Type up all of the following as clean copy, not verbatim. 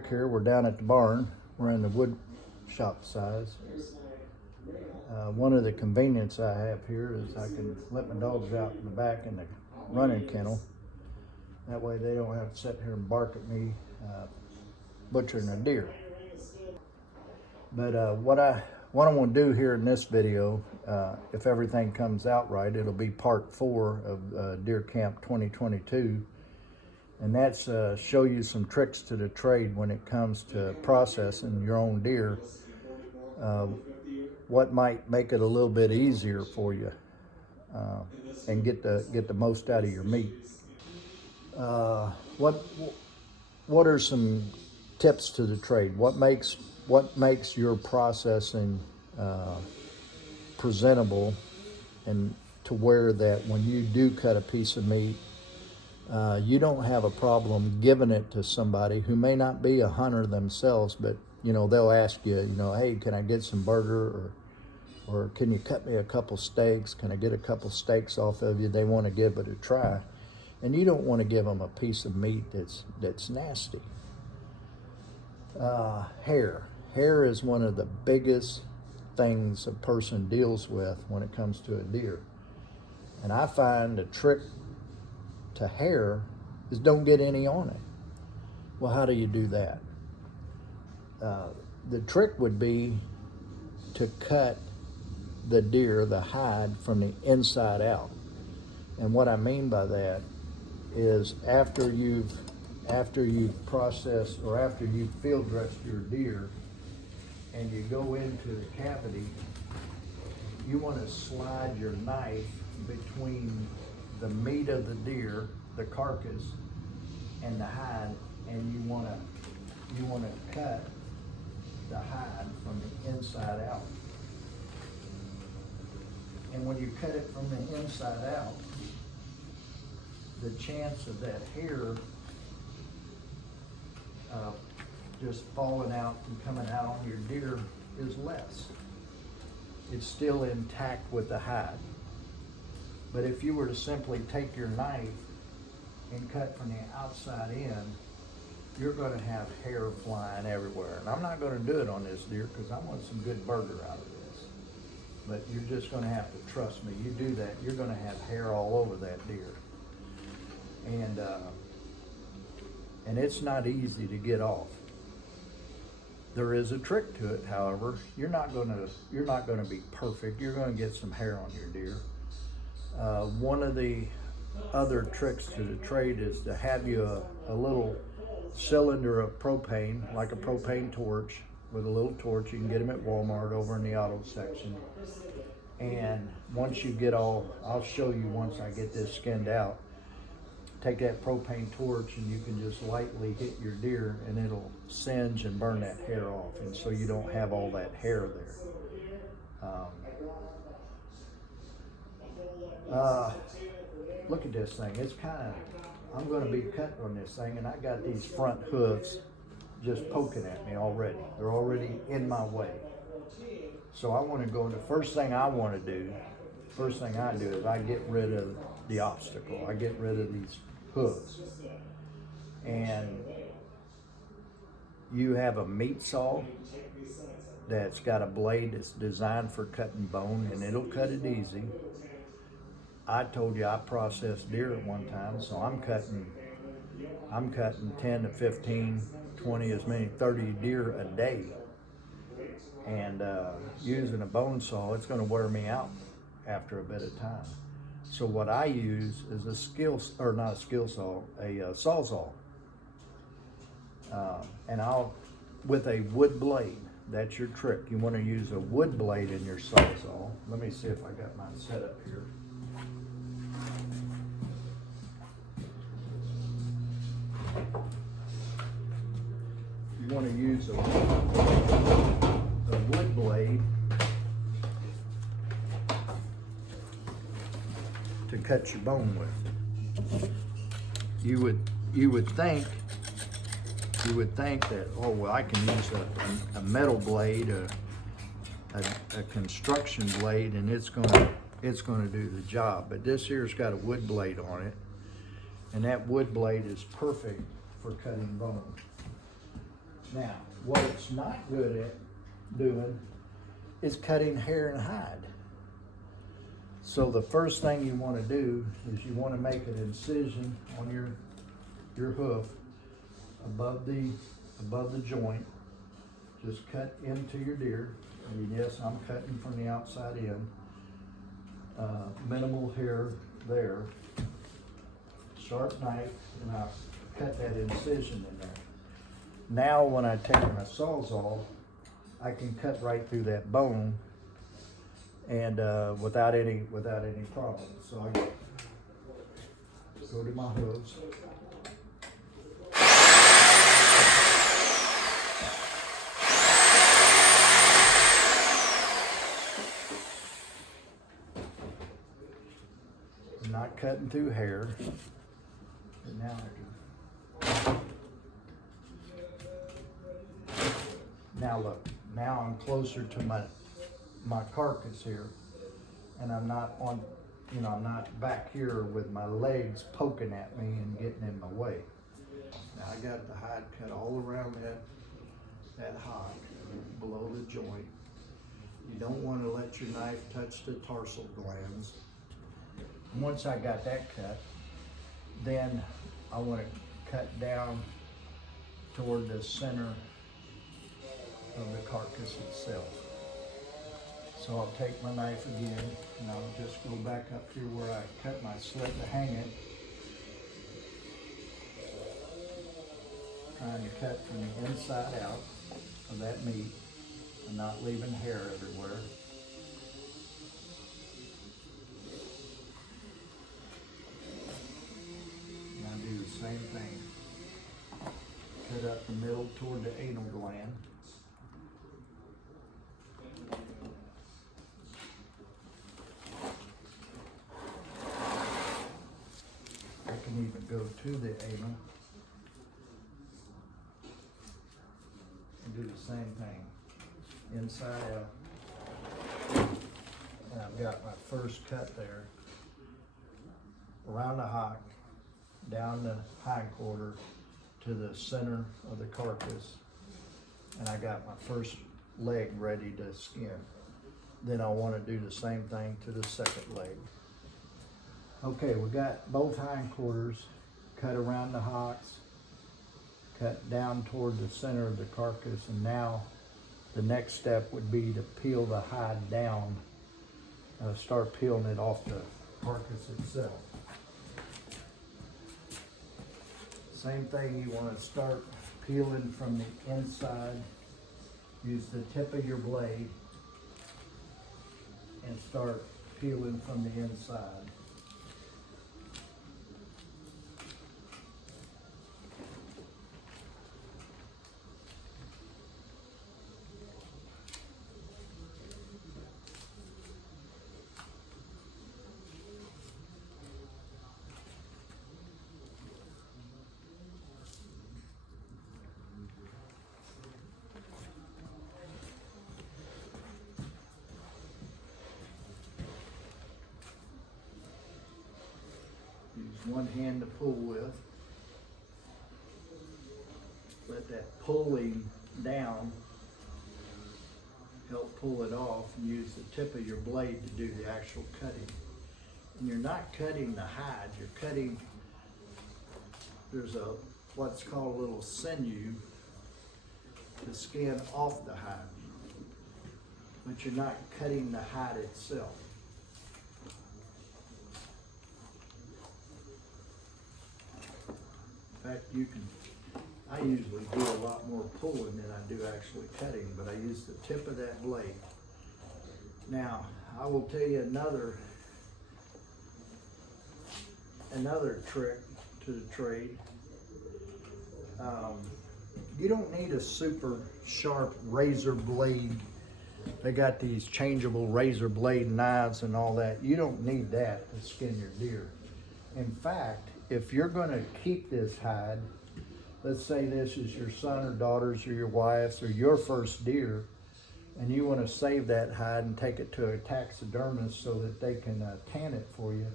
trick here. We're down at the barn. We're in the wood shop size. One of the convenience I have here is I can let my dogs out in the back in the running kennel. That way they don't have to sit here and bark at me butchering a deer. But what I want to do here in this video, if everything comes out right, it'll be part 4 of Deer Camp 2022. And that's show you some tricks to the trade when it comes to processing your own deer. What might make it a little bit easier for you and get the most out of your meat. What are some tips to the trade? What makes your processing presentable, and to where that when you do cut a piece of meat, you don't have a problem giving it to somebody who may not be a hunter themselves, but they'll ask you, hey, can I get some burger, or can you cut me a couple steaks? Can I get a couple steaks off of you? They want to give it a try, and you don't want to give them a piece of meat that's nasty. Hair is one of the biggest things a person deals with when it comes to a deer, and I find the trick to hair is don't get any on it. Well, how do you do that? The trick would be to cut the deer, the hide, from the inside out. And what I mean by that is after you've processed, or after you've field dressed your deer and you go into the cavity, you want to slide your knife between the meat of the deer, the carcass, and the hide, and you want to cut the hide from the inside out. And when you cut it from the inside out, the chance of that hair just falling out and coming out on your deer is less. It's still intact with the hide. But if you were to simply take your knife and cut from the outside in, you're going to have hair flying everywhere. And I'm not going to do it on this deer because I want some good burger out of this. But you're just going to have to trust me. You do that, you're going to have hair all over that deer. And it's not easy to get off. There is a trick to it, however. You're not going to be perfect. You're going to get some hair on your deer. One of the other tricks to the trade is to have you a little cylinder of propane, like a propane torch, with a little torch. You can get them at Walmart over in the auto section. And once you get I'll show you once I get this skinned out, take that propane torch and you can just lightly hit your deer and it'll singe and burn that hair off. And so you don't have all that hair there. Look at this thing. It's I'm going to be cutting on this thing, and I got these front hooves just poking at me already. They're already in my way. So I want to go, the first thing I do is I get rid of the obstacle. I get rid of these hooves. And you have a meat saw that's got a blade that's designed for cutting bone, and it'll cut it easy. I told you I processed deer at one time, so I'm cutting 10 to 15, 20, as many, 30 deer a day. And using a bone saw, it's going to wear me out after a bit of time. So what I use is a sawzall. And with a wood blade. That's your trick. You want to use a wood blade in your sawzall. Let me see if I got mine set up here. You want to use a wood blade to cut your bone with. You would think that, oh well, I can use a metal blade, a construction blade, and it's going to do the job. But this here's got a wood blade on it, and that wood blade is perfect for cutting bone. Now, what it's not good at doing is cutting hair and hide. So the first thing you want to do is you want to make an incision on your hoof above the joint. Just cut into your deer. And yes, I'm cutting from the outside in. Minimal hair there. Sharp knife, and I'll cut that incision in there. Now when I take my sawzall, I can cut right through that bone and without any problem. So I go to my hooves. I'm not cutting through hair. And now I can. Now look, now I'm closer to my carcass here, and I'm not on, I'm not back here with my legs poking at me and getting in my way. Now I got the hide cut all around that hock below the joint. You don't want to let your knife touch the tarsal glands. Once I got that cut, then I want to cut down toward the center of the carcass itself. So I'll take my knife again and I'll just go back up here where I cut my slit to hang it. Trying to cut from the inside out of that meat and not leaving hair everywhere. And I do the same thing. Cut up the middle toward the anal gland. I can even go to the anal and do the same thing, inside out. And I've got my first cut there, around the hock, down the hindquarter to the center of the carcass, and I got my first leg ready to skin. Then I want to do the same thing to the second leg. Okay, we got both hindquarters cut around the hocks, cut down toward the center of the carcass, and now the next step would be to peel the hide down, start peeling it off the carcass itself. Same thing, you want to start peeling from the inside. Use the tip of your blade and start peeling from the inside. One hand to pull with. Let that pulling down help pull it off, and use the tip of your blade to do the actual cutting. And you're not cutting the hide, you're cutting, there's what's called a little sinew, the skin off the hide, but you're not cutting the hide itself. In fact, I usually do a lot more pulling than I do actually cutting, but I use the tip of that blade. Now, I will tell you another trick to the trade. You don't need a super sharp razor blade. They got these changeable razor blade knives and all that. You don't need that to skin your deer. In fact, if you're going to keep this hide, let's say this is your son or daughter's or your wife's or your first deer, and you want to save that hide and take it to a taxidermist so that they can tan it for you,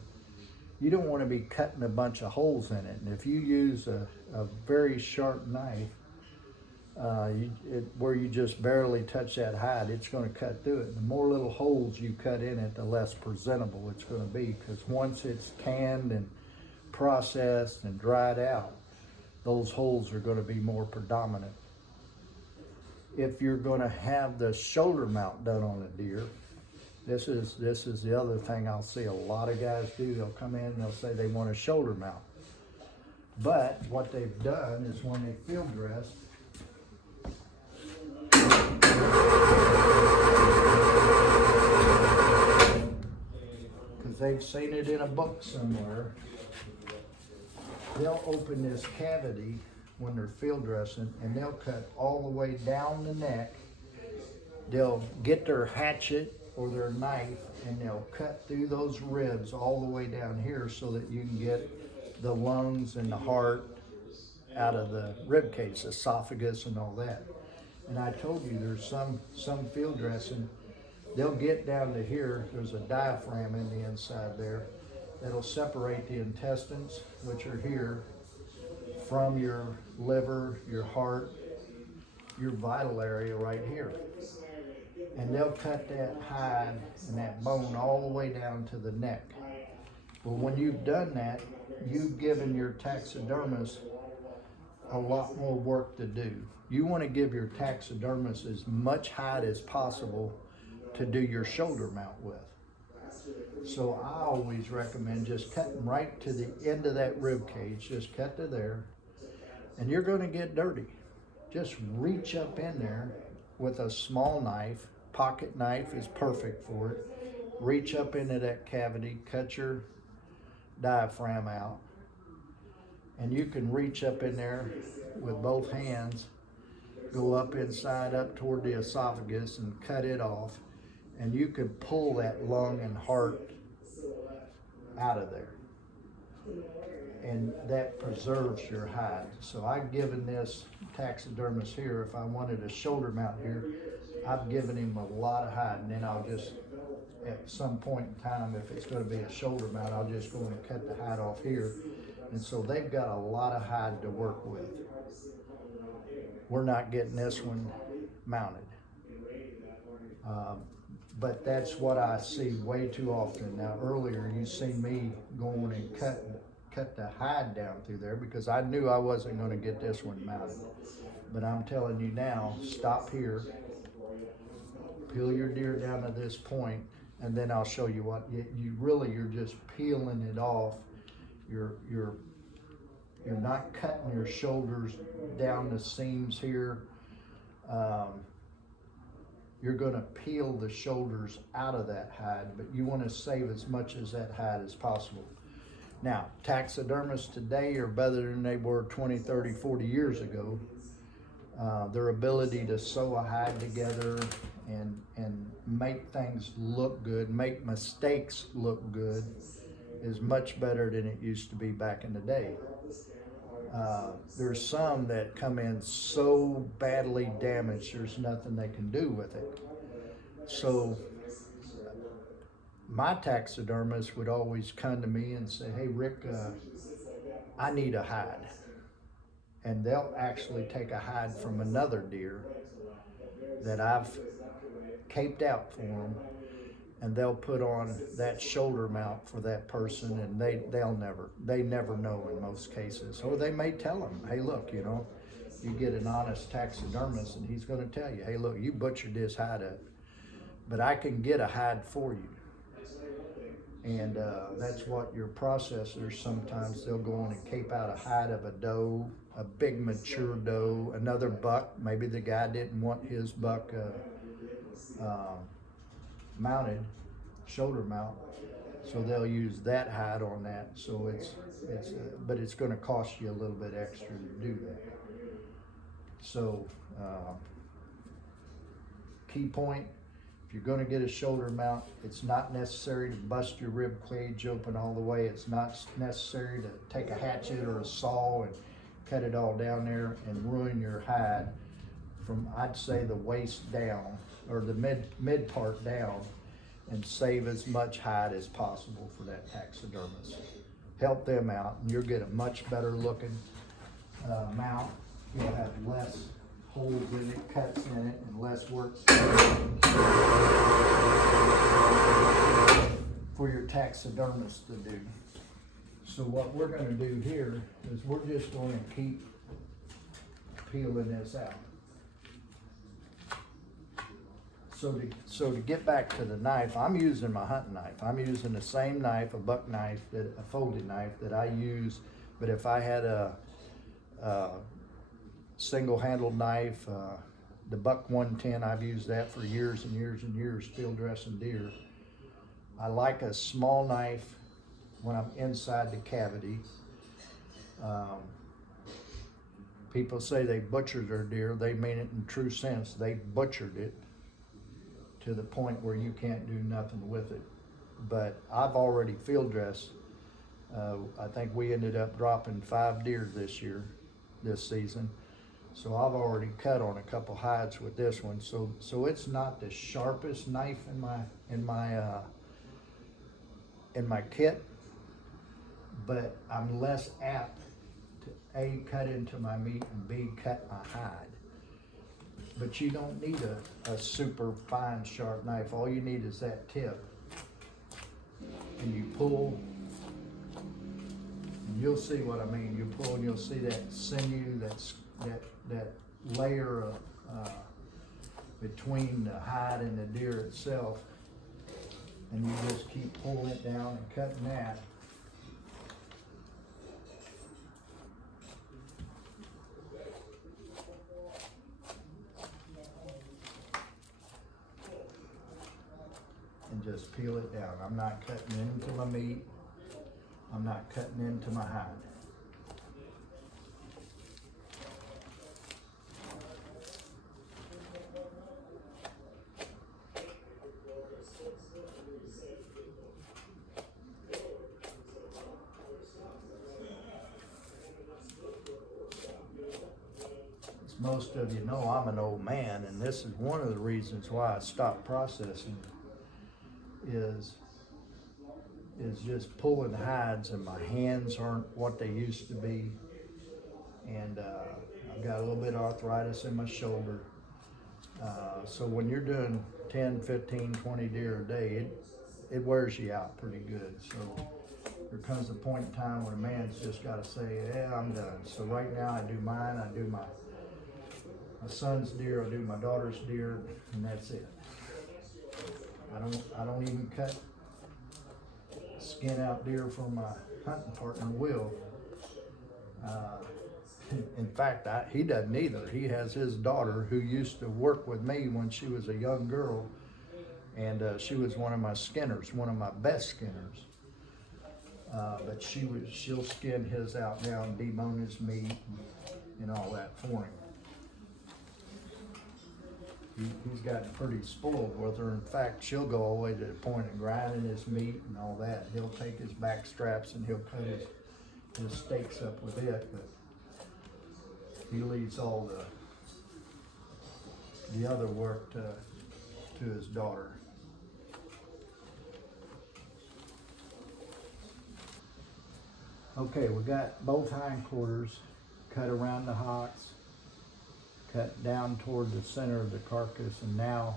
you don't want to be cutting a bunch of holes in it. And if you use a very sharp knife, where you just barely touch that hide, it's going to cut through it. The more little holes you cut in it, the less presentable it's going to be, because once it's canned and processed and dried out, those holes are going to be more predominant. If you're going to have the shoulder mount done on a deer, this is the other thing I'll see a lot of guys do. They'll come in and they'll say they want a shoulder mount. But what they've done is when they field dress, because they've seen it in a book somewhere, they'll open this cavity when they're field dressing, and they'll cut all the way down the neck. They'll get their hatchet or their knife and they'll cut through those ribs all the way down here so that you can get the lungs and the heart out of the rib cage, esophagus and all that. And I told you there's some field dressing, they'll get down to here, there's a diaphragm in the inside there that'll separate the intestines, which are here, from your liver, your heart, your vital area right here. And they'll cut that hide and that bone all the way down to the neck. Well, when you've done that, you've given your taxidermist a lot more work to do. You want to give your taxidermist as much hide as possible to do your shoulder mount with. So I always recommend just cutting right to the end of that rib cage, just cut to there, and you're going to get dirty. Just reach up in there with a small knife. Pocket knife is perfect for it. Reach up into that cavity, cut your diaphragm out, and you can reach up in there with both hands, go up inside, up toward the esophagus and cut it off, and you can pull that lung and heart out of there. And that preserves your hide. So I've given this taxidermist here, if I wanted a shoulder mount here, I've given him a lot of hide, and then I'll just, at some point in time, if it's going to be a shoulder mount, I'll just go and cut the hide off here. And so they've got a lot of hide to work with. We're not getting this one mounted. But that's what I see way too often. Now earlier you seen me going and cut the hide down through there because I knew I wasn't going to get this one mounted. But I'm telling you now, stop here, peel your deer down to this point, and then I'll show you what you're just peeling it off. You're not cutting your shoulders down the seams here. You're going to peel the shoulders out of that hide, but you want to save as much as that hide as possible. Now, taxidermists today are better than they were 20, 30, 40 years ago. Their ability to sew a hide together and make things look good, make mistakes look good, is much better than it used to be back in the day. There's some that come in so badly damaged, there's nothing they can do with it. So my taxidermist would always come to me and say, hey Rick, I need a hide. And they'll actually take a hide from another deer that I've caped out for them, and they'll put on that shoulder mount for that person, and they never know in most cases. Or they may tell them, hey look, you get an honest taxidermist and he's going to tell you, hey look, you butchered this hide up, but I can get a hide for you. And that's what your processors, sometimes they'll go on and cape out a hide of a doe, a big mature doe, another buck. Maybe the guy didn't want his buck mounted, shoulder mount, so they'll use that hide on that. So but it's going to cost you a little bit extra to do that. So key point, if you're going to get a shoulder mount, it's not necessary to bust your rib cage open all the way. It's not necessary to take a hatchet or a saw and cut it all down there and ruin your hide from, I'd say, the waist down, or the mid part down, and save as much hide as possible for that taxidermist. Help them out, and you'll get a much better looking mount. You'll have less holes in it, cuts in it, and less work for your taxidermist to do. So what we're gonna do here is we're just gonna keep peeling this out. So to get back to the knife, I'm using my hunting knife. I'm using the same knife, a buck knife, a folded knife that I use. But if I had a single-handled knife, the buck 110, I've used that for years and years and years, field dressing deer. I like a small knife when I'm inside the cavity. People say they butchered their deer. They mean it in true sense. They butchered it to the point where you can't do nothing with it. But I've already field dressed. I think we ended up dropping 5 deer this season. So I've already cut on a couple hides with this one. So it's not the sharpest knife in my kit, but I'm less apt to A, cut into my meat, and B, cut my hide. But you don't need a super fine, sharp knife. All you need is that tip. And you pull, and you'll see what I mean. You pull and you'll see that sinew, that layer of between the hide and the deer itself. And you just keep pulling it down and cutting that. And just peel it down. I'm not cutting into my meat. I'm not cutting into my hide. As most of you know, I'm an old man, and this is one of the reasons why I stopped processing. Is just pulling hides, and my hands aren't what they used to be, and I've got a little bit of arthritis in my shoulder, so when you're doing 10, 15, 20 deer a day, it wears you out pretty good. So there comes a point in time when a man's just got to say, yeah, I'm done. So right now I do mine. I do my son's deer, I do my daughter's deer, and that's it. I don't even cut skin out deer for my hunting partner, Will. In fact, he doesn't either. He has his daughter who used to work with me when she was a young girl, and she was one of my skinners, one of my best skinners. But she'll skin his out now and debone his meat and all that for him. He's gotten pretty spoiled with her. In fact, she'll go all the way to the point of grinding his meat and all that. He'll take his back straps and he'll cut his steaks up with it, but he leaves all the other work to his daughter. Okay, we got both hindquarters cut around the hocks, cut down toward the center of the carcass, and now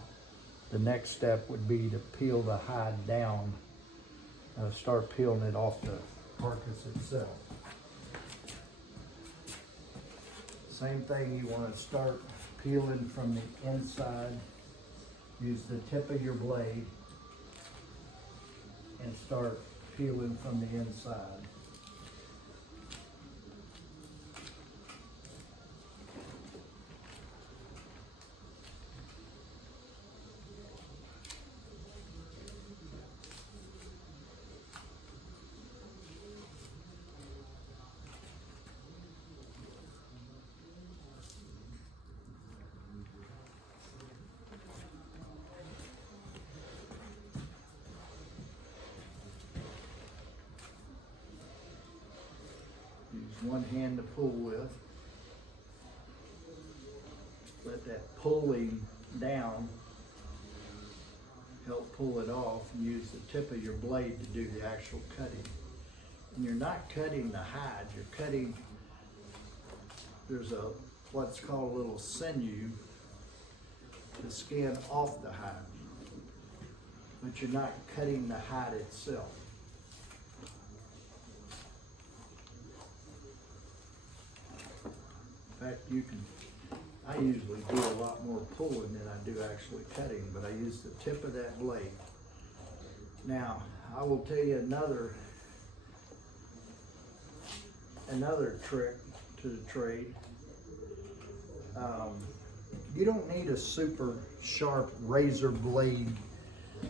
the next step would be to peel the hide down, start peeling it off the carcass itself. Same thing, you want to start peeling from the inside. Use the tip of your blade and start peeling from the inside. Use one hand to pull with. Let that pulling down help pull it off, and use the tip of your blade to do the actual cutting. And you're not cutting the hide, you're cutting, there's a what's called a little sinew, the skin off the hide, but you're not cutting the hide itself. In fact, I usually do a lot more pulling than I do actually cutting, but I use the tip of that blade. Now, I will tell you another trick to the trade. You don't need a super sharp razor blade.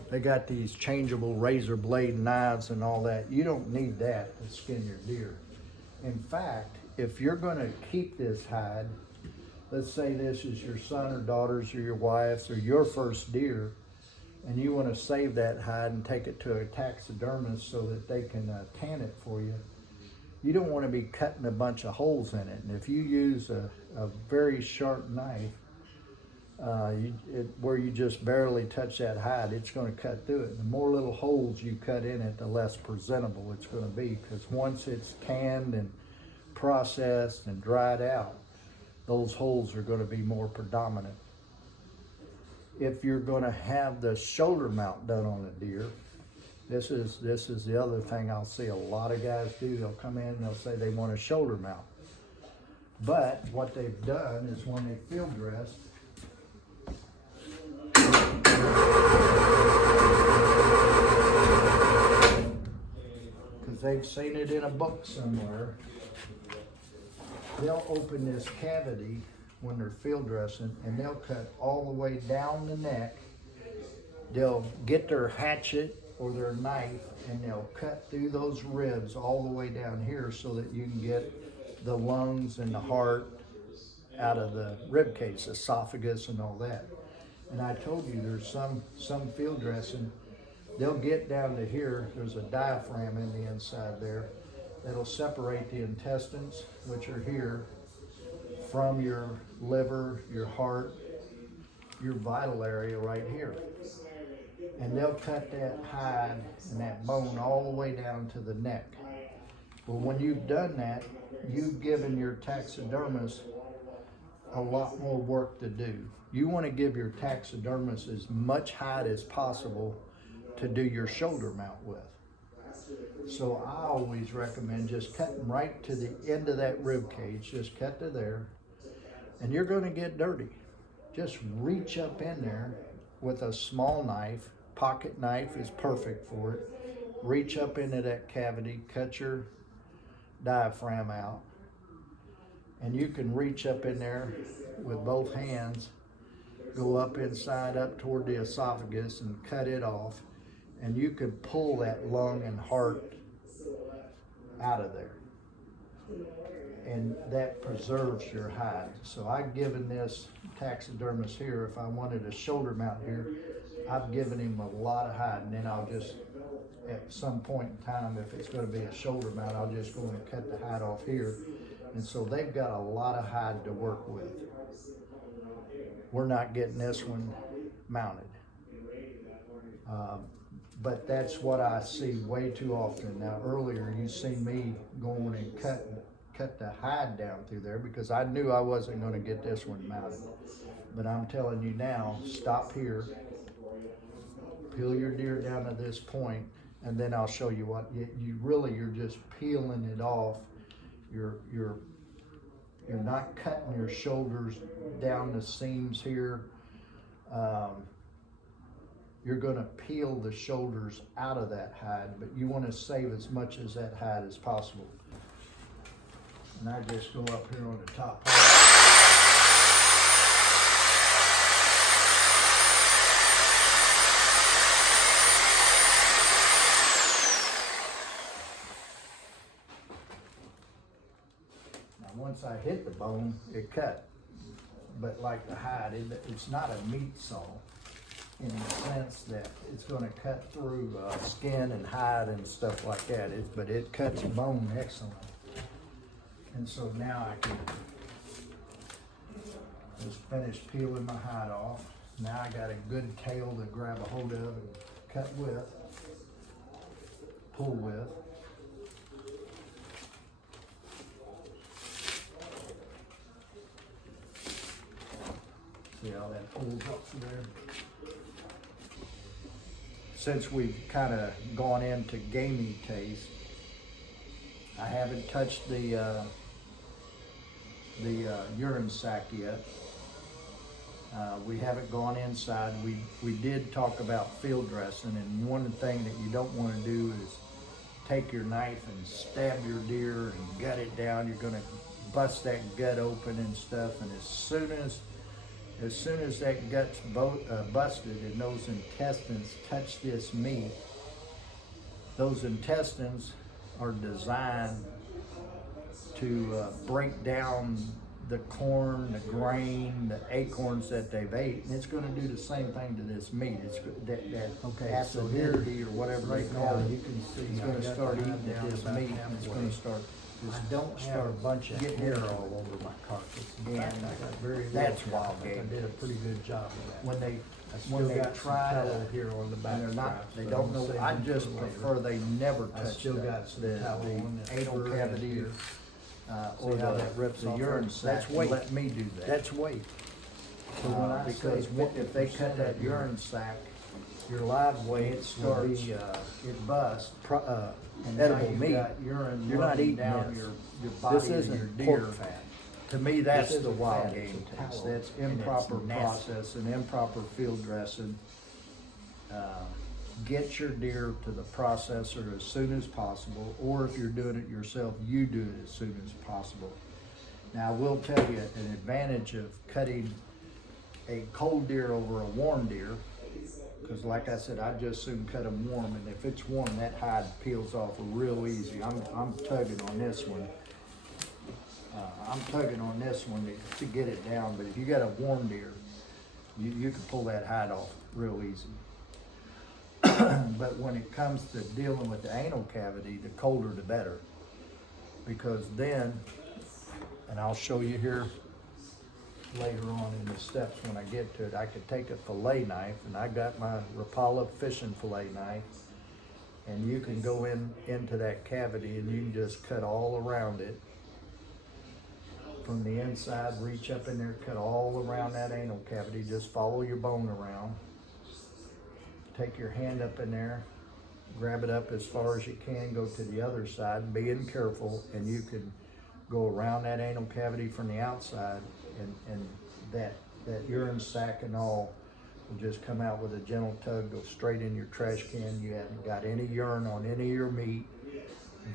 They got these changeable razor blade knives and all that. You don't need that to skin your deer. In fact, if you're going to keep this hide, let's say this is your son or daughter's or your wife's or your first deer, and you want to save that hide and take it to a taxidermist so that they can tan it for you, you don't want to be cutting a bunch of holes in it. And if you use a very sharp knife, where you just barely touch that hide, it's going to cut through it. The more little holes you cut in it, the less presentable it's going to be, because once it's tanned and processed and dried out, those holes are going to be more predominant. If you're going to have the shoulder mount done on a deer, this is the other thing I'll see a lot of guys do. They'll come in and they'll say they want a shoulder mount. But what they've done is when they field dress, because they've seen it in a book somewhere, they'll open this cavity when they're field dressing, and they'll cut all the way down the neck. They'll get their hatchet or their knife and they'll cut through those ribs all the way down here so that you can get the lungs and the heart out of the rib cage, esophagus and all that. And I told you there's some field dressing, they'll get down to here, there's a diaphragm in the inside there that'll separate the intestines, which are here, from your liver, your heart, your vital area right here. And they'll cut that hide and that bone all the way down to the neck. Well, when you've done that, you've given your taxidermist a lot more work to do. You want to give your taxidermist as much hide as possible to do your shoulder mount with. So I always recommend just cutting right to the end of that rib cage, just cut to there, and you're going to get dirty. Just reach up in there with a small knife. Pocket knife is perfect for it. Reach up into that cavity, cut your diaphragm out, and you can reach up in there with both hands, go up inside, up toward the esophagus and cut it off, and you can pull that lung and heart out of there. And that preserves your hide. So I've given this taxidermist here, if I wanted a shoulder mount here, I've given him a lot of hide, and then I'll just, at some point in time, if it's going to be a shoulder mount, I'll just go and cut the hide off here. And so they've got a lot of hide to work with. We're not getting this one mounted. But that's what I see way too often. Now earlier you seen me going and cut the hide down through there because I knew I wasn't going to get this one mounted. But I'm telling you now, stop here, peel your deer down to this point, and then I'll show you what you're just peeling it off. You're not cutting your shoulders down the seams here. You're going to peel the shoulders out of that hide, but you want to save as much as that hide as possible. And I just go up here on the top part. Now once I hit the bone, it cut. But like the hide, it's not a meat saw, in the sense that it's going to cut through skin and hide and stuff like that. But it cuts bone excellent. And so now I can just finish peeling my hide off. Now I got a good tail to grab a hold of and cut with, pull with. See how that holds up there? Since we've kind of gone into gamey taste, I haven't touched the urine sac yet. We haven't gone inside. We did talk about field dressing, and one thing that you don't want to do is take your knife and stab your deer and gut it down. You're gonna bust that gut open and stuff, and as soon as that gut's busted and those intestines touch this meat, those intestines are designed to break down the corn, the grain, the acorns that they've ate, and it's going to do the same thing to this meat. It's that acidity or whatever they call it. You can see It's going to start eating at this meat, and it's going to start. Just don't start a bunch of getting hair into all it. over my carcass. And In fact, I got very little that's hair. wild I think game. I did a pretty good job of that. When they I still got try some to, tallow here on the back and they're not, straps, they but don't I'm know. saving I them just for later. prefer they never I touch still got some tallow on that anal fur cavity here. or See how the that rips the off urine there? sac. That's weight. Let me do that. That's weight. So when I because say if they cut 50% that of your urine sac, your live weight it starts, starts, it busts. And edible now meat. you've got urine You're not running eating down this. your body This and isn't your deer. pork fat. To me, that's This the isn't wild fat, game it's a taste. tallow, That's and it's improper nasty. process and improper field dressing. Get your deer to the processor as soon as possible, or if you're doing it yourself, you do it as soon as possible. Now, I will tell you an advantage of cutting a cold deer over a warm deer, because like I said, I just soon cut them warm, and if it's warm, that hide peels off real easy. I'm tugging on this one. I'm tugging on this one to get it down, but if you got a warm deer, you can pull that hide off real easy. But when it comes to dealing with the anal cavity, the colder the better. Because then, and I'll show you here later on in the steps when I get to it, I could take a fillet knife, and I got my Rapala fishing fillet knife, and you can go into that cavity and you can just cut all around it. From the inside, reach up in there, cut all around that anal cavity, just follow your bone around. Take your hand up in there, grab it up as far as you can, go to the other side, being careful, and you can go around that anal cavity from the outside, and that urine sac and all will just come out with a gentle tug, go straight in your trash can. You haven't got any urine on any of your meat,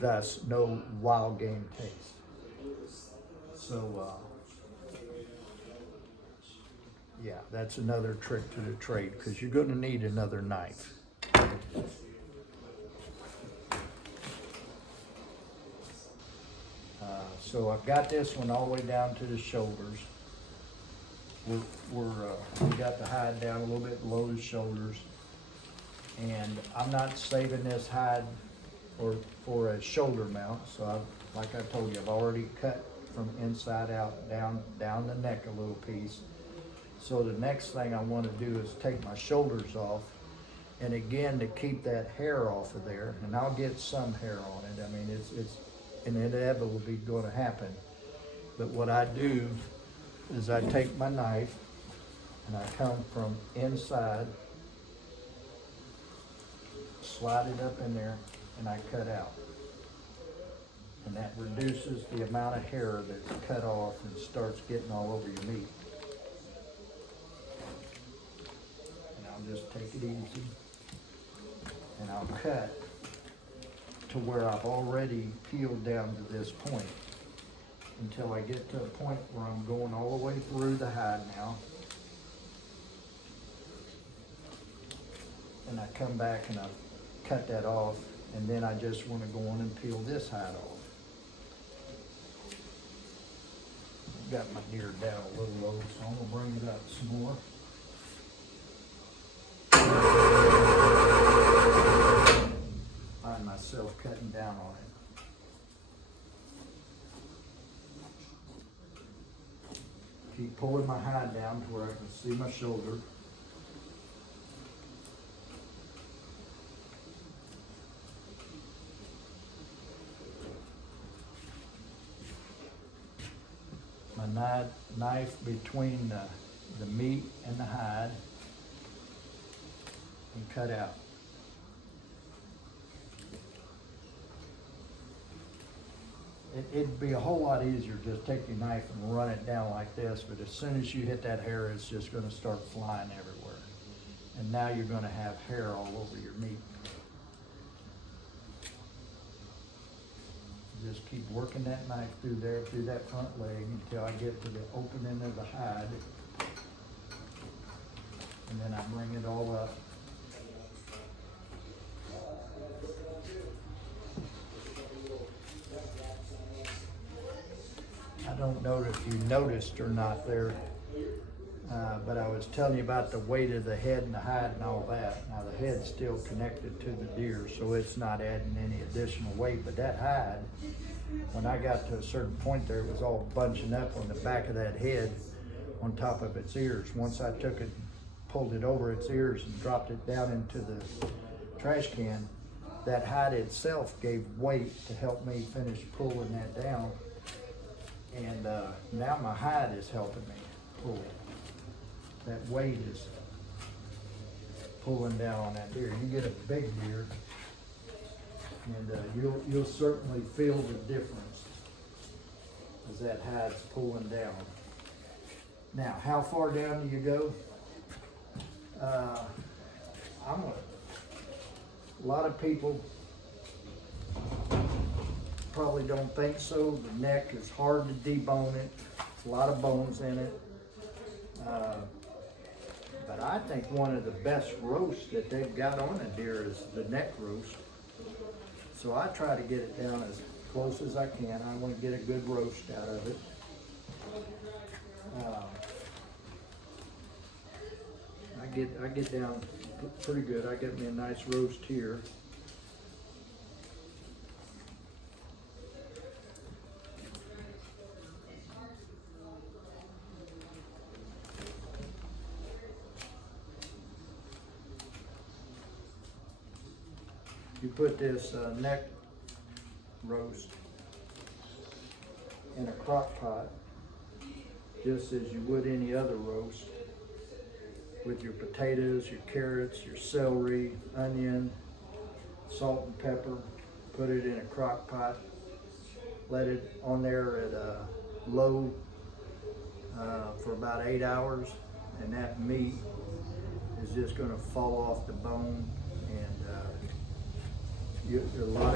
thus no wild game taste. So, yeah, that's another trick to the trade, because you're going to need another knife. So I've got this one all the way down to the shoulders. We got the hide down a little bit below the shoulders, and I'm not saving this hide for a shoulder mount. So like I told you, I've already cut from inside out down the neck a little piece. So the next thing I want to do is take my shoulders off, and again, to keep that hair off of there, and I'll get some hair on it. I mean, it's inevitably going to happen. But what I do is I take my knife and I come from inside, slide it up in there, and I cut out. And that reduces the amount of hair that's cut off and starts getting all over your meat. And I'll just take it easy, and I'll cut to where I've already peeled down to this point, until I get to a point where I'm going all the way through the hide now. And I come back and I cut that off, and then I just want to go on and peel this hide off. Got my deer down a little low, so I'm gonna bring it up some more. Find myself cutting down on it. Keep pulling my hide down to where I can see my shoulder. My knife between the meat and the hide and cut out. It'd be a whole lot easier to just take your knife and run it down like this, but as soon as you hit that hair, it's just gonna start flying everywhere. And now you're gonna have hair all over your meat. Just keep working that knife through there, through that front leg until I get to the opening of the hide. And then I bring it all up. I don't know if you noticed or not there, but I was telling you about the weight of the head and the hide and all that. Now the head's still connected to the deer, so it's not adding any additional weight, but that hide, when I got to a certain point there, it was all bunching up on the back of that head on top of its ears. Once I took it, pulled it over its ears and dropped it down into the trash can, that hide itself gave weight to help me finish pulling that down. And now my hide is helping me pull. That weight is pulling down on that deer. You get a big deer, and you'll certainly feel the difference as that hide's pulling down. Now, how far down do you go? A lot of people probably don't think so. The neck is hard to debone it. A lot of bones in it. But I think one of the best roasts that they've got on a deer is the neck roast. So I try to get it down as close as I can. I want to get a good roast out of it. I get down pretty good. I get me a nice roast here. You put this neck roast in a crock pot, just as you would any other roast, with your potatoes, your carrots, your celery, onion, salt and pepper. Put it in a crock pot, let it on there at a low for about 8 hours, and that meat is just gonna fall off the bone, and a lot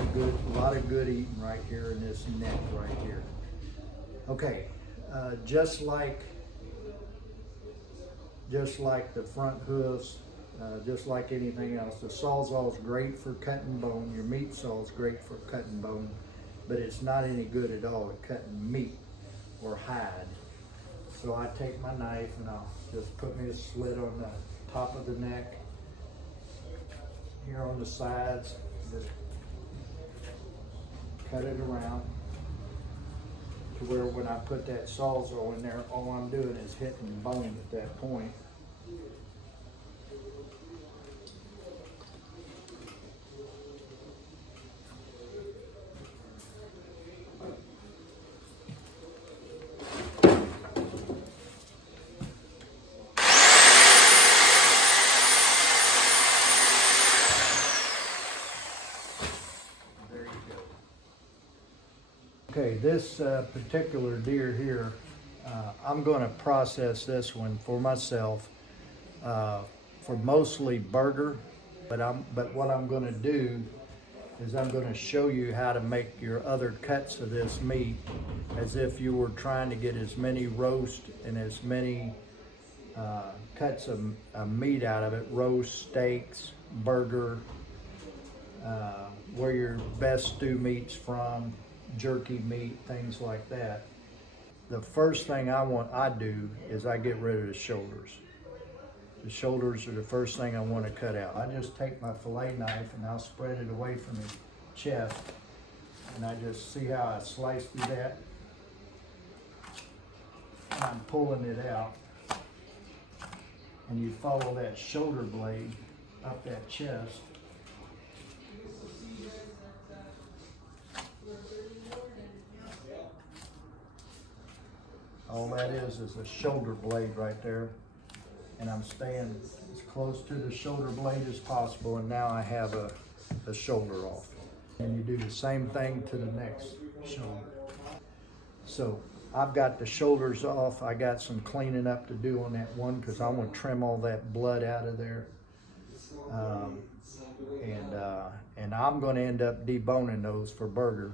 of good eating right here in this neck right here. Okay, just like the front hooves, just like anything else, the Sawzall is great for cutting bone. Your meat saw is great for cutting bone, but it's not any good at all at cutting meat or hide. So I take my knife and I'll just put me a slit on the top of the neck, here on the sides, just cut it around to where when I put that Sawzall in there, all I'm doing is hitting bone at that point. Okay, this particular deer here, I'm going to process this one for myself for mostly burger, but what I'm going to do is I'm going to show you how to make your other cuts of this meat as if you were trying to get as many roast and as many cuts of meat out of it, roast, steaks, burger, where your best stew meat's from, jerky meat, things like that. The first thing I do is I get rid of the shoulders. The shoulders are the first thing I want to cut out. I just take my fillet knife and I'll spread it away from the chest, and I just see how I slice through that. And I'm pulling it out, and you follow that shoulder blade up that chest. All that is a shoulder blade right there. and I'm staying as close to the shoulder blade as possible, and now I have a shoulder off. And you do the same thing to the next shoulder. So I've got the shoulders off. I got some cleaning up to do on that one because I want to trim all that blood out of there. And I'm going to end up deboning those for burger,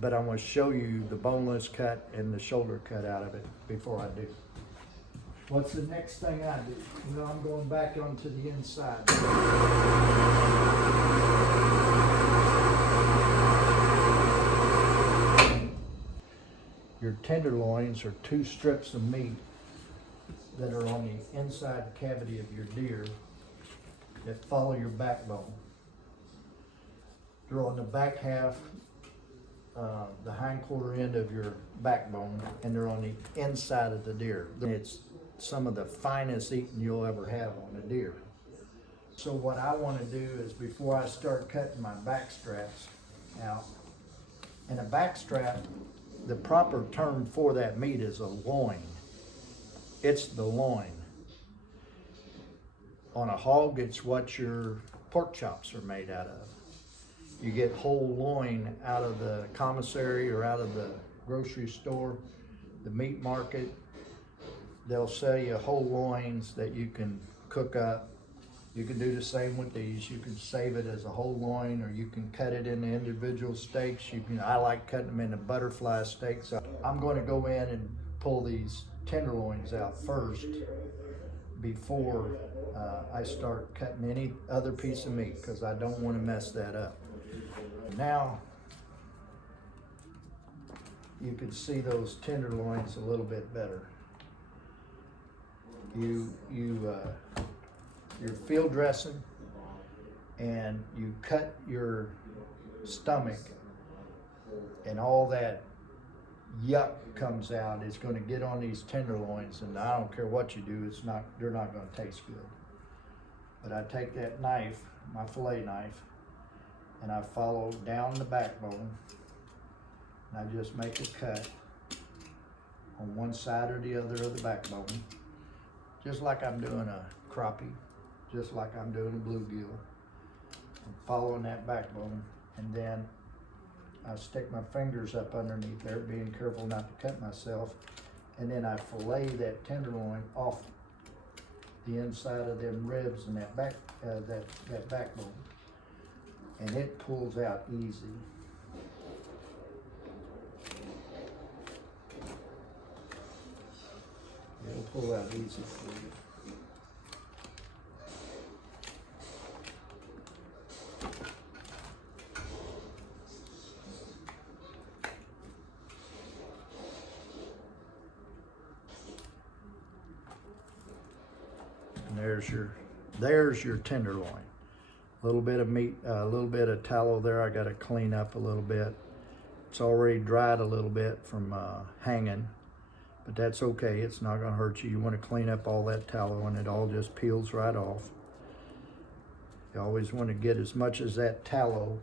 but I'm going to show you the boneless cut and the shoulder cut out of it before I do. What's the next thing I do? Well, I'm going back onto the inside. Your tenderloins are 2 strips of meat that are on the inside cavity of your deer that follow your backbone. They're on the back half, the hindquarter end of your backbone, and they're on the inside of the deer. It's some of the finest eating you'll ever have on a deer. So what I want to do is, before I start cutting my back straps out, and a back strap, the proper term for that meat is a loin. It's the loin. On a hog, it's what your pork chops are made out of. You get whole loin out of the commissary or out of the grocery store, the meat market. They'll sell you whole loins that you can cook up. You can do the same with these. You can save it as a whole loin, or you can cut it into individual steaks. I like cutting them into butterfly steaks. I'm going to go in and pull these tenderloins out first before I start cutting any other piece of meat, because I don't want to mess that up. Now you can see those tenderloins a little bit better. You're field dressing, and you cut your stomach, and all that yuck comes out. It's going to get on these tenderloins, and I don't care what you do, they're not going to taste good. But I take that knife, my fillet knife, and I follow down the backbone, and I just make a cut on one side or the other of the backbone, just like I'm doing a crappie, just like I'm doing a bluegill. I'm following that backbone, and then I stick my fingers up underneath there, being careful not to cut myself, and then I fillet that tenderloin off the inside of them ribs and that backbone, and it pulls out easy. It'll pull out easy for you. And there's your tenderloin. A little bit of meat, a little bit of tallow there. I got to clean up a little bit. It's already dried a little bit from hanging, but that's okay. It's not going to hurt you. You want to clean up all that tallow, and it all just peels right off. You always want to get as much as that tallow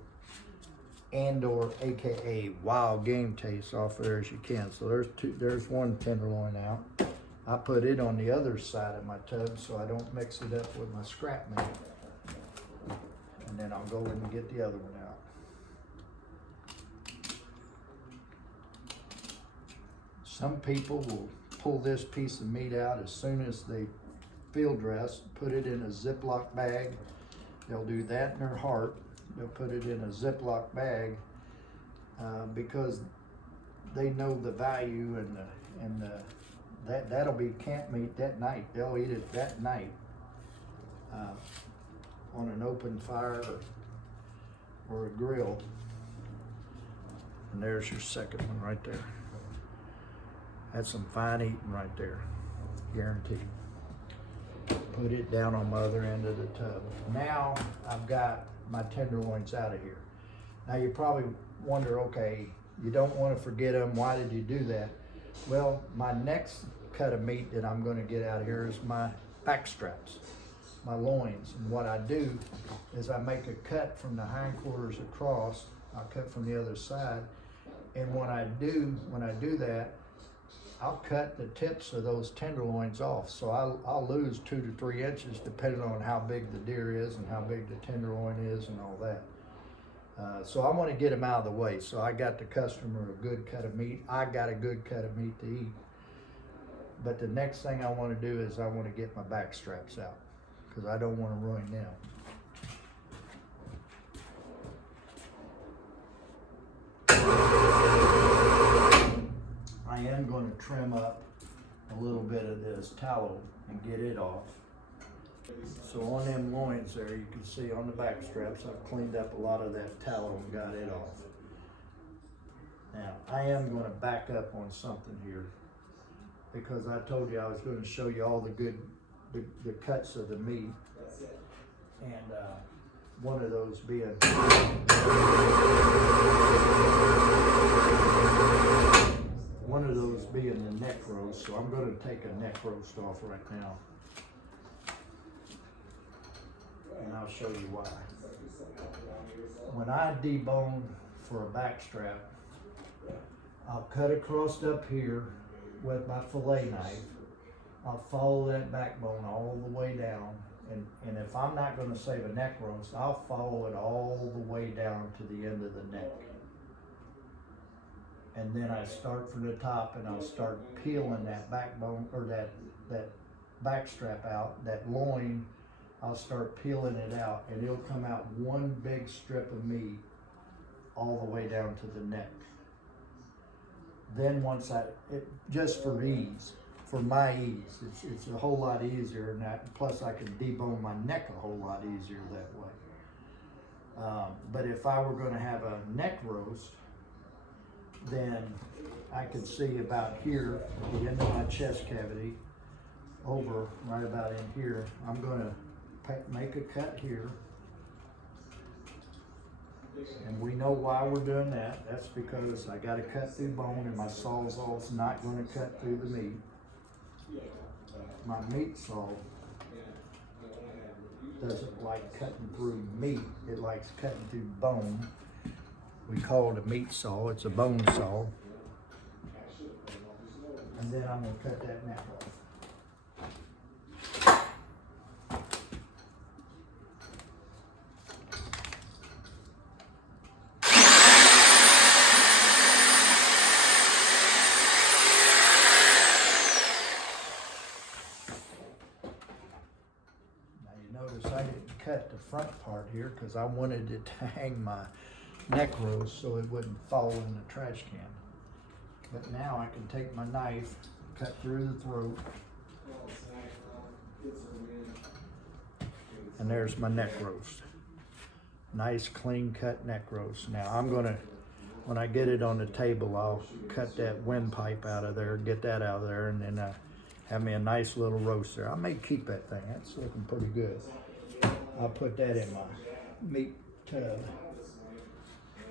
and or AKA wild game taste off there as you can. So there's one tenderloin out. I put it on the other side of my tub so I don't mix it up with my scrap meat. And then I'll go in and get the other one out. Some people will pull this piece of meat out as soon as they field dress, put it in a Ziploc bag. They'll do that in their heart. They'll put it in a Ziploc bag because they know the value and that'll be camp meat that night. They'll eat it that night on an open fire or a grill. And there's your second one right there. That's some fine eating right there, guaranteed. Put it down on my other end of the tub. Now I've got my tenderloins out of here. Now you probably wonder, okay, you don't want to forget them. Why did you do that? Well, my next cut of meat that I'm going to get out of here is my back straps, my loins. And what I do is I make a cut from the hindquarters across. I'll cut from the other side. And when I do that, I'll cut the tips of those tenderloins off. So I'll lose 2 to 3 inches depending on how big the deer is and how big the tenderloin is and all that. So I want to get them out of the way. So I got the customer a good cut of meat. I got a good cut of meat to eat. But the next thing I want to do is I want to get my back straps out because I don't want to ruin them. I am going to trim up a little bit of this tallow and get it off. So on them loins there, you can see on the back straps, I've cleaned up a lot of that tallow and got it off. Now, I am going to back up on something here because I told you I was going to show you all the cuts of the meat. And one of those being the neck roast. So I'm going to take a neck roast off right now. And I'll show you why. When I debone for a back strap, I'll cut across up here with my fillet knife. I'll follow that backbone all the way down. And if I'm not going to save a neck roast, I'll follow it all the way down to the end of the neck. And then I start from the top and I'll start peeling that backbone or that back strap out, that loin. I'll start peeling it out and it'll come out one big strip of meat all the way down to the neck. Then once just for ease, for my ease, it's a whole lot easier than that. Plus I can debone my neck a whole lot easier that way. But if I were gonna have a neck roast, then I could see about here, at the end of my chest cavity, over right about in here, I'm gonna make a cut here. And we know why we're doing that. That's because I gotta cut through bone and my sawzall's not gonna cut through the meat. My meat saw doesn't like cutting through meat, it likes cutting through bone. We call it a meat saw, it's a bone saw. And then I'm gonna cut that neck off. Notice I didn't cut the front part here because I wanted it to hang my neck roast so it wouldn't fall in the trash can. But now I can take my knife, cut through the throat, and there's my neck roast. Nice clean cut neck roast. Now I'm gonna, when I get it on the table, I'll cut that windpipe out of there, get that out of there, and then have me a nice little roast there. I may keep that thing, that's looking pretty good. I'll put that in my meat tub,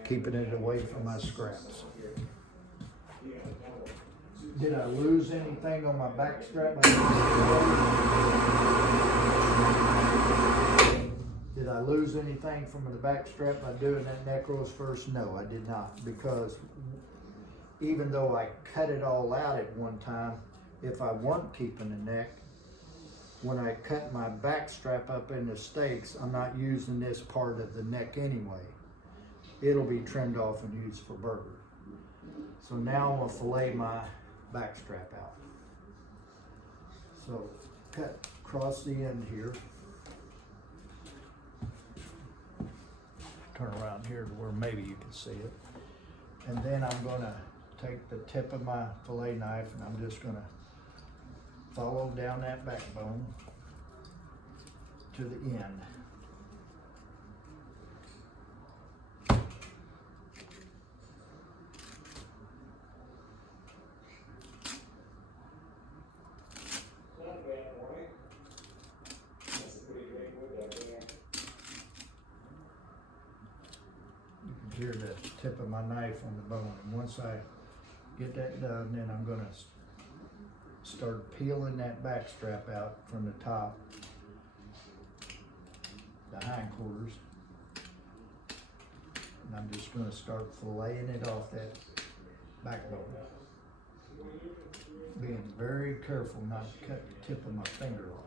keeping it away from my scraps. Did I lose anything on my back strap? Did I lose anything from the back strap by doing that neck roast first? No, I did not, because even though I cut it all out at one time, if I weren't keeping the neck, when I cut my back strap up into steaks, I'm not using this part of the neck anyway. It'll be trimmed off and used for burger. So now I'm gonna fillet my back strap out. So cut across the end here. Turn around here to where maybe you can see it. And then I'm gonna take the tip of my fillet knife and I'm just gonna follow down that backbone to the end. You can hear the tip of my knife on the bone, and once I get that done, then I'm gonna start peeling that back strap out from the top, the hindquarters, and I'm just going to start filleting it off that backbone. being very careful not to cut the tip of my finger off.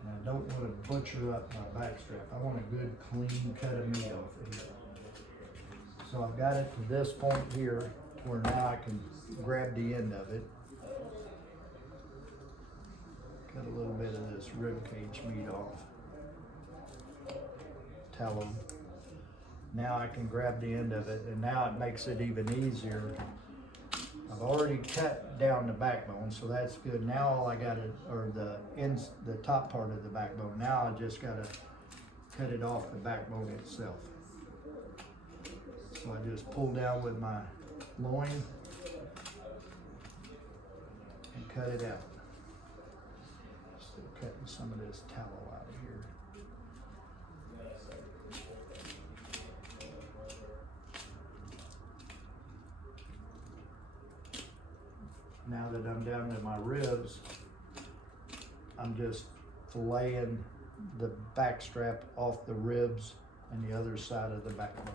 And I don't want to butcher up my back strap. I want a good clean cut of meat off of here. So I've got it to this point here where now I can grab the end of it. Cut a little bit of this rib cage meat off. Tallow. Now I can grab the end of it, and now it makes it even easier. I've already cut down the backbone, so that's good. Now all I got is, or the ends, the top part of the backbone. Now I just gotta cut it off the backbone itself. So I just pull down with my loin and cut it out. Still cutting some of this tallow out of here. Now that I'm down to my ribs, I'm just filleting the back strap off the ribs and the other side of the backbone.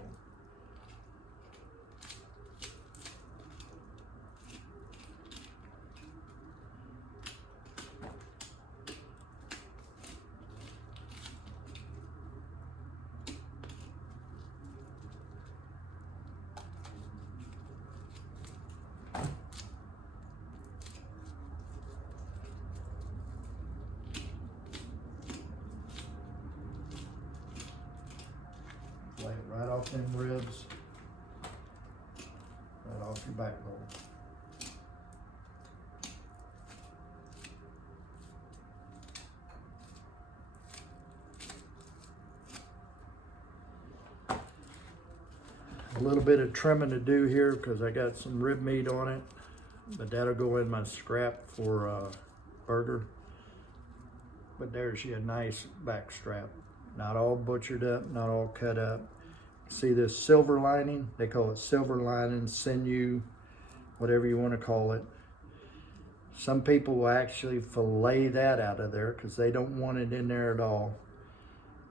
Lay it right off them ribs, right off your backbone. A little bit of trimming to do here because I got some rib meat on it, but that'll go in my scrap for burger. But there's your nice back strap. Not all butchered up, not all cut up. See this silver lining? They call it silver lining, sinew, whatever you want to call it. Some people will actually fillet that out of there because they don't want it in there at all.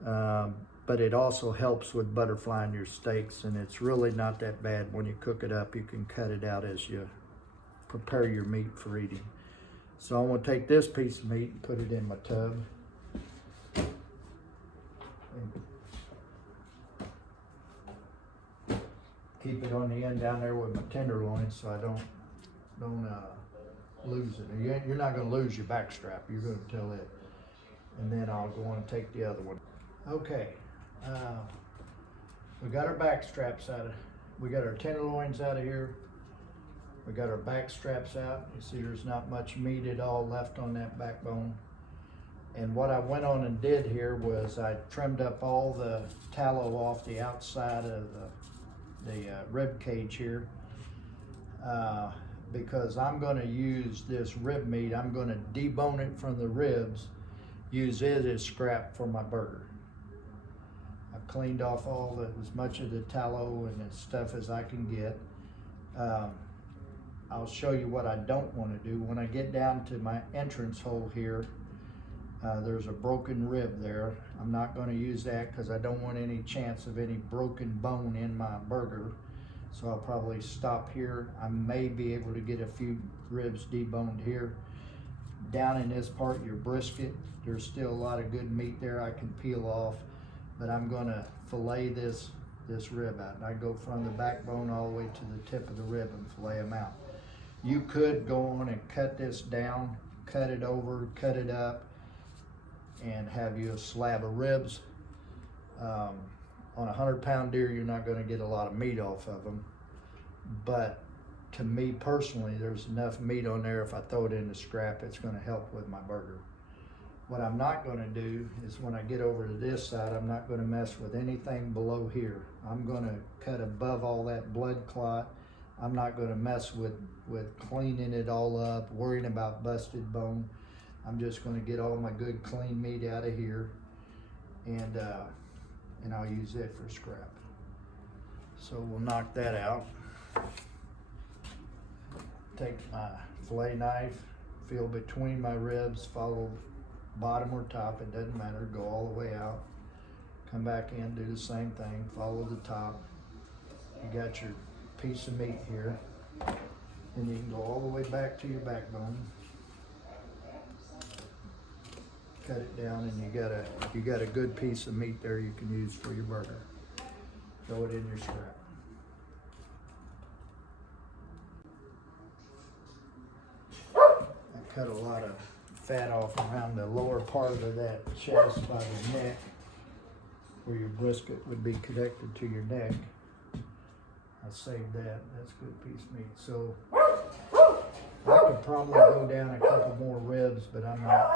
But it also helps with butterflying your steaks, and it's really not that bad. When you cook it up, you can cut it out as you prepare your meat for eating. So I'm gonna take this piece of meat and put it in my tub. Keep it on the end down there with my tenderloin so I don't lose it. You're not gonna lose your back strap. You're gonna tell it. And then I'll go on and take the other one. Okay, we got our back straps out of, we got our tenderloins out of here. We got our back straps out. You see there's not much meat at all left on that backbone. And what I went on and did here was I trimmed up all the tallow off the outside of the rib cage here. Because I'm gonna use this rib meat, I'm gonna debone it from the ribs, use it as scrap for my burger. I've cleaned off as much of the tallow and the stuff as I can get. I'll show you what I don't want to do. When I get down to my entrance hole here, there's a broken rib there. I'm not going to use that because I don't want any chance of any broken bone in my burger. So I'll probably stop here. I may be able to get a few ribs deboned here. Down in this part, your brisket, there's still a lot of good meat there I can peel off, but I'm going to fillet this rib out. And I go from the backbone all the way to the tip of the rib and fillet them out. You could go on and cut this down, cut it over, cut it up, and have you a slab of ribs. On a 100-pound deer, you're not going to get a lot of meat off of them. But to me personally, there's enough meat on there. If I throw it in the scrap, it's going to help with my burger. What I'm not going to do is when I get over to this side, I'm not going to mess with anything below here. I'm going to cut above all that blood clot. I'm not going to mess with cleaning it all up, worrying about busted bone. I'm just going to get all my good clean meat out of here, and I'll use it for scrap. So we'll knock that out. Take my fillet knife, feel between my ribs, follow bottom or top, it doesn't matter, go all the way out. Come back in, do the same thing, follow the top. You got your piece of meat here. And you can go all the way back to your backbone. Cut it down and you got a good piece of meat there you can use for your burger. Throw it in your scrap. I cut a lot of fat off around the lower part of that chest by the neck, where your brisket would be connected to your neck. I saved that. That's a good piece of meat. So I could probably go down a couple more ribs, but I'm not.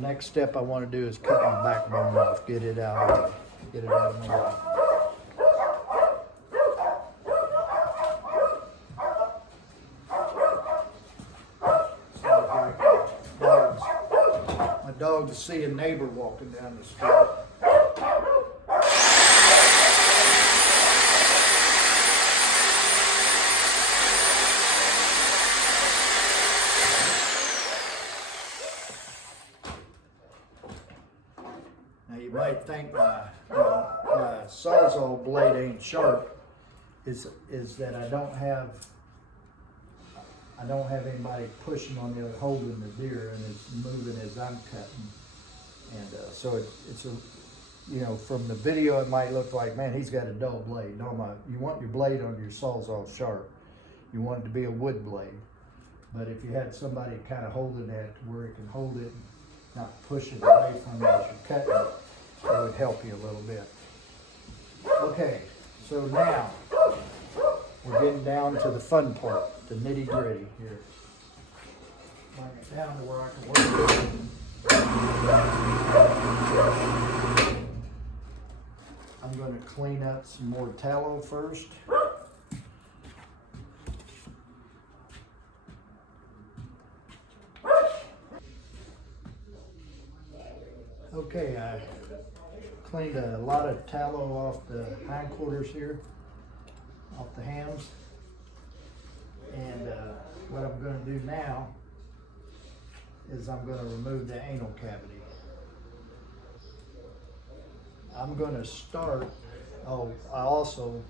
Next step I want to do is cut my backbone off, get it out of the way. Sounds like my dog's see a neighbor walking down the street. Now you might think my sawzall blade ain't sharp, is that I don't have anybody pushing on the other, holding the deer, and it's moving as I'm cutting. And so it's a, you know, from the video it might look like, man, he's got a dull blade. No, you want your blade on your sawzall sharp. You want it to be a wood blade. But if you had somebody kind of holding that to where it can hold it, not push it away from you as you're cutting it, it would help you a little bit. Okay, so now we're getting down to the fun part, the nitty gritty here. Bring it down to where I can work with it. I'm going to clean up some more tallow first. Okay, I cleaned a lot of tallow off the hindquarters here, off the hams. And what I'm going to do now is I'm going to remove the anal cavity. I'm going to start, I also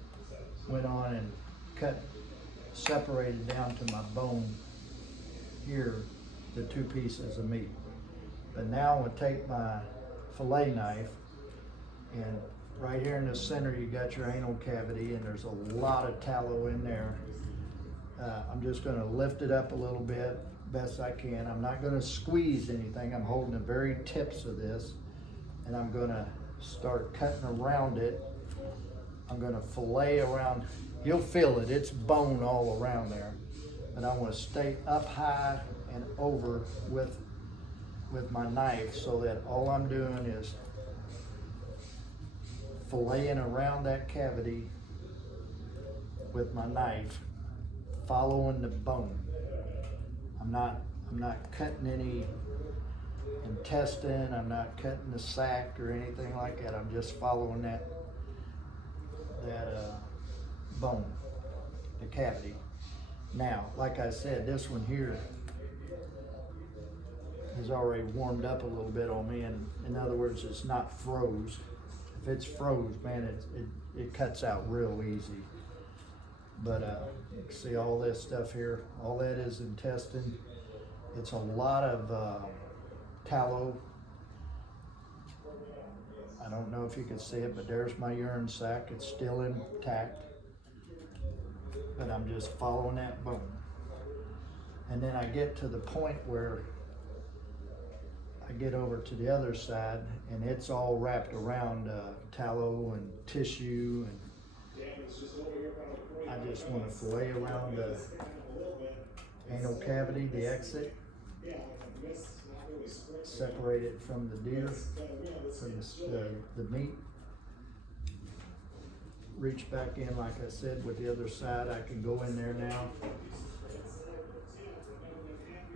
went on and separated down to my bone here, the two pieces of meat. But now I'm going to take my fillet knife, and right here in the center you got your anal cavity, and there's a lot of tallow in there. I'm just going to lift it up a little bit, best I can. I'm not going to squeeze anything. I'm holding the very tips of this, and I'm going to start cutting around it. I'm going to fillet around. You'll feel it. It's bone all around there. But I want to stay up high and over with my knife, so that all I'm doing is filleting around that cavity with my knife, following the bone. I'm not cutting any intestine, I'm not cutting the sac or anything like that. I'm just following that bone, the cavity. Now, like I said, this one here has already warmed up a little bit on me, and in other words, it's not froze. If it's froze, man, it cuts out real easy. But you can see all this stuff here, all that is intestine. It's a lot of tallow. I don't know if you can see it, but there's my urine sac. It's still intact, but I'm just following that bone. And then I get to the point where I get over to the other side, and it's all wrapped around tallow and tissue, and I just want to fillet around the anal cavity, the exit, separate it from the deer, from the meat. Reach back in, like I said, with the other side. I can go in there now.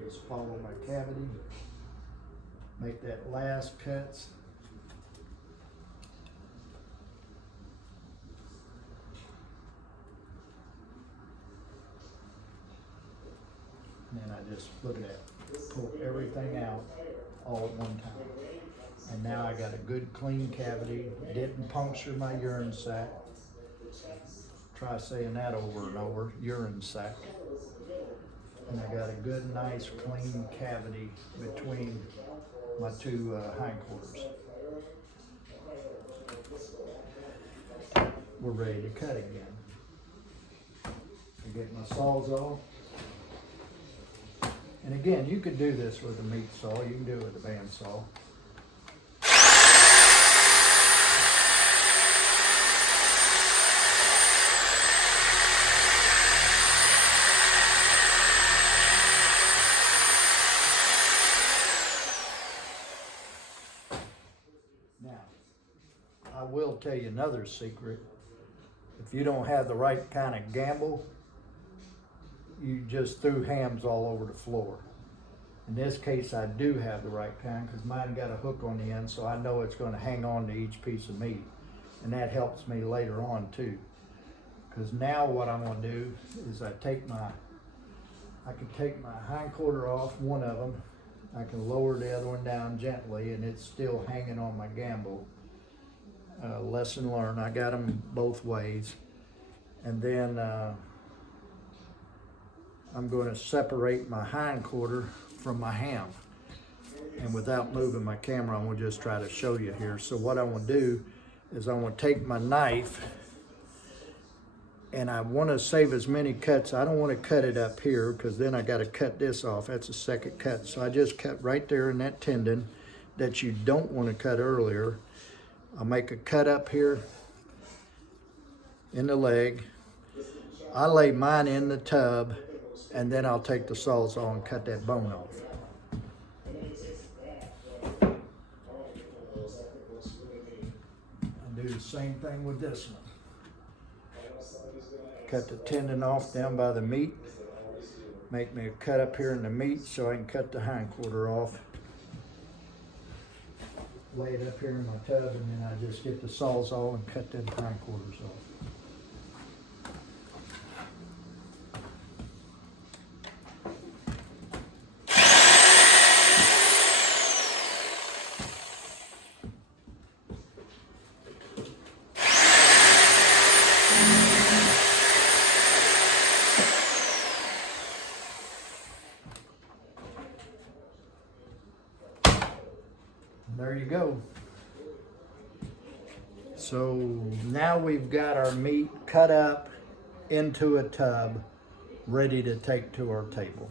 Just follow my cavity. Make that last cuts just, look at that, pull everything out all at one time. And now I got a good clean cavity, didn't puncture my urine sac. Try saying that over and over, urine sac. And I got a good, nice, clean cavity between my two hindquarters. We're ready to cut again. I get my sawzall. And again, you could do this with a meat saw, you can do it with a bandsaw. Now, I will tell you another secret. If you don't have the right kind of gamble, you just threw hams all over the floor. In this case, I do have the right kind because mine got a hook on the end, so I know it's going to hang on to each piece of meat. And that helps me later on too. Because now what I'm going to do is I can take my hindquarter off, one of them. I can lower the other one down gently and it's still hanging on my gamble. Lesson learned, I got them both ways. And then I'm going to separate my hindquarter from my ham. And without moving my camera, I'm going to just try to show you here. So what I want to do is I want to take my knife and I want to save as many cuts. I don't want to cut it up here because then I got to cut this off. That's a second cut. So I just cut right there in that tendon that you don't want to cut earlier. I'll make a cut up here in the leg. I lay mine in the tub and then I'll take the sawzall and cut that bone off. And do the same thing with this one. Cut the tendon off down by the meat. Make me a cut up here in the meat so I can cut the hindquarter off. Lay it up here in my tub and then I just get the sawzall and cut them hindquarters off. There you go. So now we've got our meat cut up into a tub, ready to take to our table.